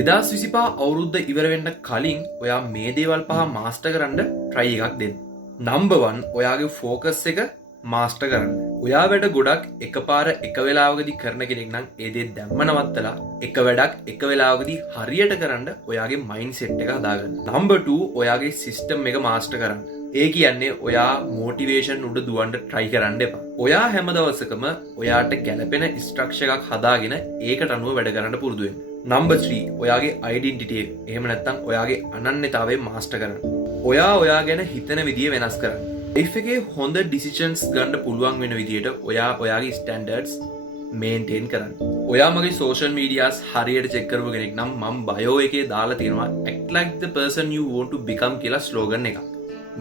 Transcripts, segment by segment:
2025 අවුරුද්ද ඉවර වෙන්න කලින් ඔයා මේ දේවල් පහ මාස්ටර් කරන්න try එකක් දෙන්න. number 1 ඔයාගේ focus එක මාස්ටර් කරන්න. ඔයා වැඩ ගොඩක් එකපාර එක වෙලාවකදී කරන කෙනෙක් නම් ඒ දේ දැම්ම නවත්තලා එක වැඩක් එක වෙලාවකදී හරියට කරන්න ඔයාගේ mindset එක හදාගන්න. number 2 ඔයාගේ system එක මාස්ටර් කරන්න. ඒ කියන්නේ ඔයා motivation උඩ දුවන්න try කරන්න එපා. ඔයා හැම දවසකම ඔයාට ගැළපෙන structure එකක් හදාගෙන ඒකට අනුව වැඩ කරන්න පුරුදු වෙන්න. number 3 ඔයාගේ identity එක එහෙම නැත්නම් ඔයාගේ අනන්‍යතාවය මාස්ටර් කරන්න. ඔයා ගැන හිතන විදිය වෙනස් කරන්න. life එකේ හොඳ decisions ගන්න පුළුවන් වෙන විදියට ඔයා ඔයාගේ standards maintain කරන්න. ඔයා මගේ social medias හරියට check කරපු කෙනෙක් නම් මම bio එකේ දාලා තියෙනවා act like the person you want to become කියලා slogan එකක්.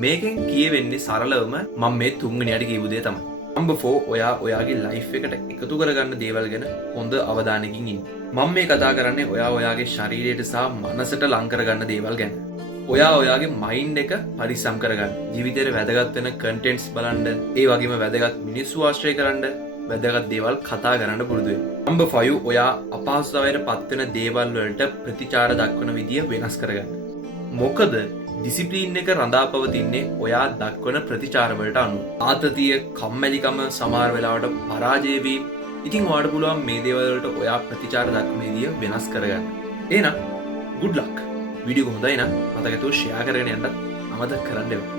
මේකෙන් කියවෙන්නේ සරලවම මම මේ තුන්වෙනියට කියපු දේ තමයි. number 4 ඔයා ඔයාගේ life එකට එකතු කරගන්න දේවල් ගැන හොඳ අවධානයකින් ඉන්න. මම මේ කතා කරන්නේ ඔයාගේ ශරීරයට සහ මනසට ලං කරගන්න දේවල් ගැන. ඔයාගේ මයින්ඩ් එක පරිස්සම් කරගන්න. ජීවිතේට වැදගත් වෙන කන්ටෙන්ට්ස් බලන්න, ඒ වගේම වැදගත් මිනිස්සු ආශ්‍රය කරන්න, වැදගත් දේවල් කතා කරන්න පුරුදු වෙන්න. number 5 ඔයා අපහසුතාවයට පත් වෙන දේවල් වලට ප්‍රතිචාර දක්වන විදිය වෙනස් කරගන්න. මොකද ඩිසිප්ලින් එක රඳාපවතින්නේ ඔයා දක්වන ප්‍රතිචාර වලට අනුව. ආතතිය, කම්මැලිකම, සමහර වෙලාවට පරාජය වීම. ඉතින් ඔයාට පුළුවන් මේ දේවල් වලට ඔයා ප්‍රතිචාර දක්වන විදිය වෙනස් කරගන්න. එහෙනම් good luck. වීඩියෝ එක හොඳයි නම් මතක හිටව ෂෙයා කරගෙන යන්න අමතක කරන්න එපා.